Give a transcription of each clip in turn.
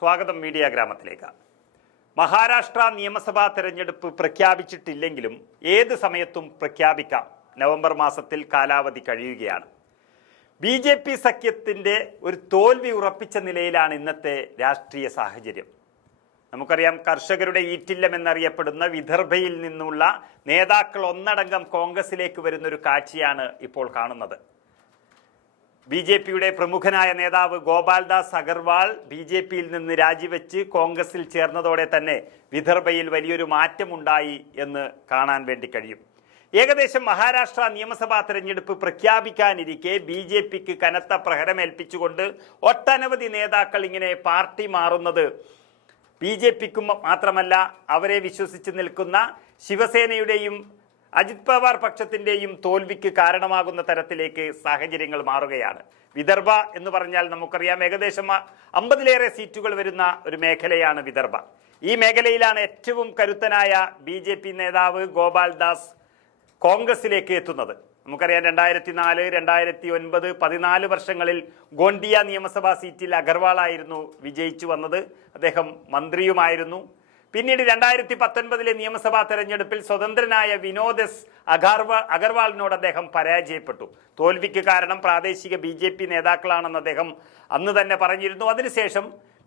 സ്വാഗതം മീഡിയ ഗ്രാമത്തിലേക്ക്. മഹാരാഷ്ട്ര നിയമസഭാ തെരഞ്ഞെടുപ്പ് പ്രഖ്യാപിച്ചിട്ടില്ലെങ്കിലും ഏത് സമയത്തും പ്രഖ്യാപിക്കാം. നവംബർ മാസത്തിൽ കാലാവധി കഴിയുകയാണ്. ബി ജെ പി സഖ്യത്തിന്റെ ഒരു തോൽവി ഉറപ്പിച്ച നിലയിലാണ് ഇന്നത്തെ രാഷ്ട്രീയ സാഹചര്യം. നമുക്കറിയാം കർഷകരുടെ ഈറ്റില്ലം എന്നറിയപ്പെടുന്ന വിദർഭയിൽ നിന്നുള്ള നേതാക്കൾ ഒന്നടങ്കം കോൺഗ്രസിലേക്ക് വരുന്നൊരു കാഴ്ചയാണ് ഇപ്പോൾ കാണുന്നത്. ബി ജെ പിയുടെ പ്രമുഖനായ നേതാവ് ഗോപാൽദാസ് അഗർവാൾ ബി ജെ പിയിൽ നിന്ന് രാജിവെച്ച് കോൺഗ്രസിൽ ചേർന്നതോടെ തന്നെ വിദർഭയിൽ വലിയൊരു മാറ്റമുണ്ടായി എന്ന് കാണാൻ വേണ്ടി കഴിയും. ഏകദേശം മഹാരാഷ്ട്ര നിയമസഭാ തെരഞ്ഞെടുപ്പ് പ്രഖ്യാപിക്കാനിരിക്കെ ബി ജെ പിക്ക് കനത്ത പ്രഹരമേൽപ്പിച്ചുകൊണ്ട് ഒട്ടനവധി നേതാക്കൾ ഇങ്ങനെ പാർട്ടി മാറുന്നത് ബി ജെ പിക്കും മാത്രമല്ല അവരെ വിശ്വസിച്ച് നിൽക്കുന്ന ശിവസേനയുടെയും അജിത് പവാർ പക്ഷത്തിന്റെയും തോൽവിക്ക് കാരണമാകുന്ന തരത്തിലേക്ക് സാഹചര്യങ്ങൾ മാറുകയാണ്. വിദർഭ എന്ന് പറഞ്ഞാൽ നമുക്കറിയാം ഏകദേശം അമ്പതിലേറെ സീറ്റുകൾ വരുന്ന ഒരു മേഖലയാണ് വിദർഭ. ഈ മേഖലയിലാണ് ഏറ്റവും കരുത്തനായ ബി ജെ പി നേതാവ് ഗോപാൽ ദാസ് കോൺഗ്രസിലേക്ക് എത്തുന്നത്. നമുക്കറിയാം രണ്ടായിരത്തി നാല് രണ്ടായിരത്തി ഒൻപത് പതിനാല് വർഷങ്ങളിൽ ഗോണ്ടിയ നിയമസഭാ സീറ്റിൽ അഗർവാളായിരുന്നു വിജയിച്ചു വന്നത്. അദ്ദേഹം മന്ത്രിയുമായിരുന്നു. പിന്നീട് രണ്ടായിരത്തി പത്തൊൻപതിലെ നിയമസഭാ തെരഞ്ഞെടുപ്പിൽ സ്വതന്ത്രനായ വിനോദ് എസ് അഗർവ അഗർവാളിനോട് അദ്ദേഹം പരാജയപ്പെട്ടു. തോൽവിക്ക് കാരണം പ്രാദേശിക ബി ജെ പി നേതാക്കളാണെന്ന് അദ്ദേഹം അന്ന് തന്നെ പറഞ്ഞിരുന്നു. അതിനുശേഷം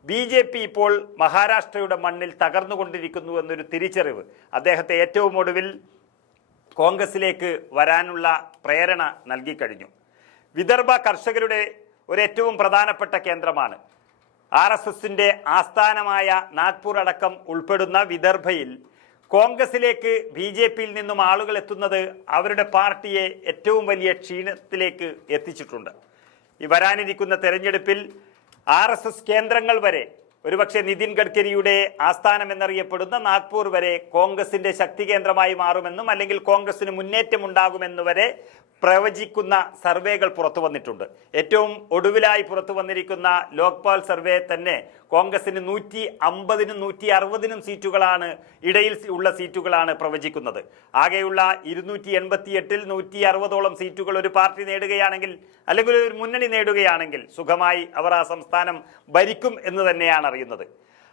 ബി ജെ പി ഇപ്പോൾ മഹാരാഷ്ട്രയുടെ മണ്ണിൽ തകർന്നുകൊണ്ടിരിക്കുന്നു എന്നൊരു തിരിച്ചറിവ് അദ്ദേഹത്തെ ഏറ്റവും ഒടുവിൽ കോൺഗ്രസിലേക്ക് വരാനുള്ള പ്രേരണ നൽകിക്കഴിഞ്ഞു വിദർഭ കർഷകരുടെ ഒരു ഏറ്റവും പ്രധാനപ്പെട്ട കേന്ദ്രമാണ്. ആർ എസ് എസിന്റെ ആസ്ഥാനമായ നാഗ്പൂർ അടക്കം ഉൾപ്പെടുന്ന വിദർഭയിൽ കോൺഗ്രസിലേക്ക് ബി ജെ പിയിൽ നിന്നും ആളുകൾ എത്തുന്നത് അവരുടെ പാർട്ടിയെ ഏറ്റവും വലിയ ക്ഷീണത്തിലേക്ക് എത്തിച്ചിട്ടുണ്ട്. ഈ വരാനിരിക്കുന്ന തെരഞ്ഞെടുപ്പിൽ ആർ കേന്ദ്രങ്ങൾ വരെ ഒരുപക്ഷെ നിതിൻ ഗഡ്കരിയുടെ ആസ്ഥാനം എന്നറിയപ്പെടുന്ന നാഗ്പൂർ വരെ കോൺഗ്രസിന്റെ ശക്തി കേന്ദ്രമായി മാറുമെന്നും അല്ലെങ്കിൽ കോൺഗ്രസിന് മുന്നേറ്റം ഉണ്ടാകുമെന്നു വരെ പ്രവചിക്കുന്ന സർവേകൾ പുറത്തു വന്നിട്ടുണ്ട്. ഏറ്റവും ഒടുവിലായി പുറത്തു വന്നിരിക്കുന്ന ലോക്പാൽ സർവേ തന്നെ കോൺഗ്രസിന് നൂറ്റി അമ്പതിനും നൂറ്റി അറുപതിനും സീറ്റുകളാണ് ഇടയിൽ ഉള്ള സീറ്റുകളാണ് പ്രവചിക്കുന്നത്. ആകെയുള്ള ഇരുന്നൂറ്റി എൺപത്തി എട്ടിൽ നൂറ്റി അറുപതോളം സീറ്റുകൾ ഒരു പാർട്ടി നേടുകയാണെങ്കിൽ അല്ലെങ്കിൽ ഒരു മുന്നണി നേടുകയാണെങ്കിൽ സുഖമായി അവർ ആ സംസ്ഥാനം ഭരിക്കും എന്ന് തന്നെയാണ് അറിയുന്നത്.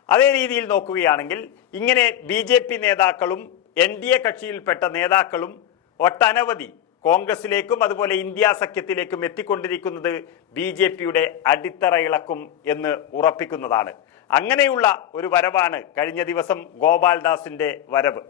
അതേ രീതിയിൽ നോക്കുകയാണെങ്കിൽ ഇങ്ങനെ ബി ജെ പി നേതാക്കളും എൻ ഡി എ കക്ഷിയിൽപ്പെട്ട നേതാക്കളും ഒട്ടനവധി കോൺഗ്രസിലേക്കും അതുപോലെ ഇന്ത്യ സഖ്യത്തിലേക്കും എത്തിക്കൊണ്ടിരിക്കുന്നത് ബി ജെ പിയുടെ അടിത്തറ ഇളക്കും എന്ന് ഉറപ്പിക്കുന്നതാണ്. അങ്ങനെയുള്ള ഒരു വരവാണ് കഴിഞ്ഞ ദിവസം ഗോപാൽദാസിന്റെ വരവ്.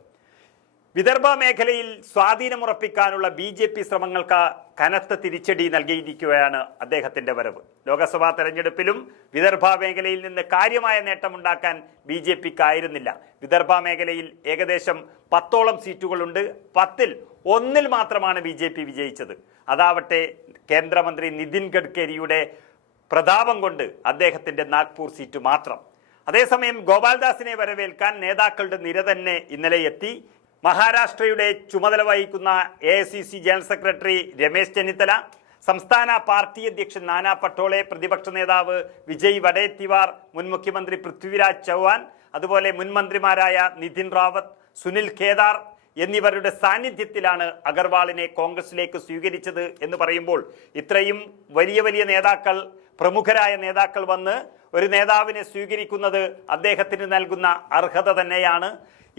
വിദർഭ മേഖലയിൽ സ്വാധീനമുറപ്പിക്കാനുള്ള ബി ജെ പി ശ്രമങ്ങൾക്ക് കനത്ത തിരിച്ചടി നൽകിയിരിക്കുകയാണ് അദ്ദേഹത്തിന്റെ വരവ്. ലോക്സഭാ തെരഞ്ഞെടുപ്പിലും വിദർഭ മേഖലയിൽ നിന്ന് കാര്യമായ നേട്ടമുണ്ടാക്കാൻ ബി ജെ പിക്കായിരുന്നില്ല. വിദർഭ മേഖലയിൽ ഏകദേശം പത്തോളം സീറ്റുകളുണ്ട്. പത്തിൽ ഒന്നിൽ മാത്രമാണ് ബി ജെ പി വിജയിച്ചത്. അതാവട്ടെ കേന്ദ്രമന്ത്രി നിതിൻ ഗഡ്കരിയുടെ പ്രതാപം കൊണ്ട് അദ്ദേഹത്തിന്റെ നാഗ്പൂർ സീറ്റ് മാത്രം. അതേസമയം ഗോപാൽദാസിനെ വരവേൽക്കാൻ നേതാക്കളുടെ നിര തന്നെ ഇന്നലെ എത്തി മഹാരാഷ്ട്രയുടെ ചുമതല വഹിക്കുന്ന A general secretary Ramesh Chennithala സംസ്ഥാന പാർട്ടി അധ്യക്ഷൻ നാനാ പട്ടോളെ പ്രതിപക്ഷ നേതാവ് വിജയ് വഡേത്തിവാർ മുൻ മുഖ്യമന്ത്രി പൃഥ്വിരാജ് ചൗഹാൻ അതുപോലെ മുൻ മന്ത്രിമാരായ നിതിൻ റാവത്ത് സുനിൽ കേദാർ എന്നിവരുടെ സാന്നിധ്യത്തിലാണ് അഗർവാളിനെ കോൺഗ്രസിലേക്ക് സ്വീകരിച്ചത് എന്ന് പറയുമ്പോൾ ഇത്രയും വലിയ വലിയ നേതാക്കൾ പ്രമുഖരായ നേതാക്കൾ വന്ന് ഒരു നേതാവിനെ സ്വീകരിക്കുന്നത് അദ്ദേഹത്തിന് നൽകുന്ന അർഹത തന്നെയാണ്.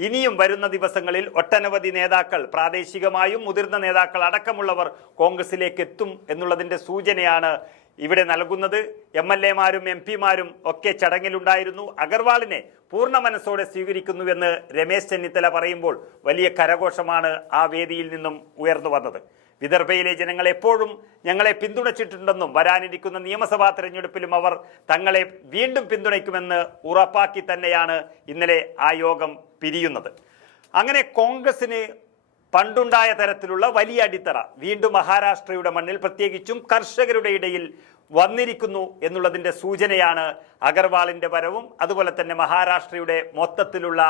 ഇനിയും വരുന്ന ദിവസങ്ങളിൽ ഒട്ടനവധി നേതാക്കൾ പ്രാദേശികമായും മുതിർന്ന നേതാക്കൾ അടക്കമുള്ളവർ കോൺഗ്രസിലേക്ക് എത്തും എന്നുള്ളതിന്റെ സൂചനയാണ് ഇവിടെ നൽകുന്നത്. എം എൽ എമാരും എം പിമാരും ഒക്കെ ചടങ്ങിലുണ്ടായിരുന്നു. അഗർവാളിനെ പൂർണ മനസ്സോടെ സ്വീകരിക്കുന്നുവെന്ന് രമേശ് ചെന്നിത്തല പറയുമ്പോൾ വലിയ കരഘോഷമാണ് ആ വേദിയിൽ നിന്നും ഉയർന്നു വന്നത്. വിദർഭയിലെ ജനങ്ങൾ എപ്പോഴും ഞങ്ങളെ പിന്തുണച്ചിട്ടുണ്ടെന്നും വരാനിരിക്കുന്ന നിയമസഭാ തെരഞ്ഞെടുപ്പിലും അവർ തങ്ങളെ വീണ്ടും പിന്തുണയ്ക്കുമെന്ന് ഉറപ്പാക്കി തന്നെയാണ് ഇന്നലെ ആ യോഗം പിരിയുന്നത്. അങ്ങനെ കോൺഗ്രസിന് പണ്ടുണ്ടായ തരത്തിലുള്ള വലിയ അടിത്തറ വീണ്ടും മഹാരാഷ്ട്രയുടെ മണ്ണിൽ പ്രത്യേകിച്ചും കർഷകരുടെ ഇടയിൽ വന്നിരിക്കുന്നു എന്നുള്ളതിന്റെ സൂചനയാണ് അഗർവാളിന്റെ വരവും അതുപോലെ തന്നെ മഹാരാഷ്ട്രയുടെ മൊത്തത്തിലുള്ള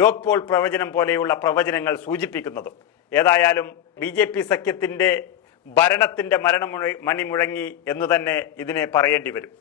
ലോക്പോൾ പ്രവചനം പോലെയുള്ള പ്രവചനങ്ങൾ സൂചിപ്പിക്കുന്നതും. ഏതായാലും ബി ജെ പി സഖ്യത്തിന്റെ ഭരണത്തിന്റെ മരണമുഴ മണി മുഴങ്ങി എന്ന് തന്നെ ഇതിനെ പറയേണ്ടി വരും.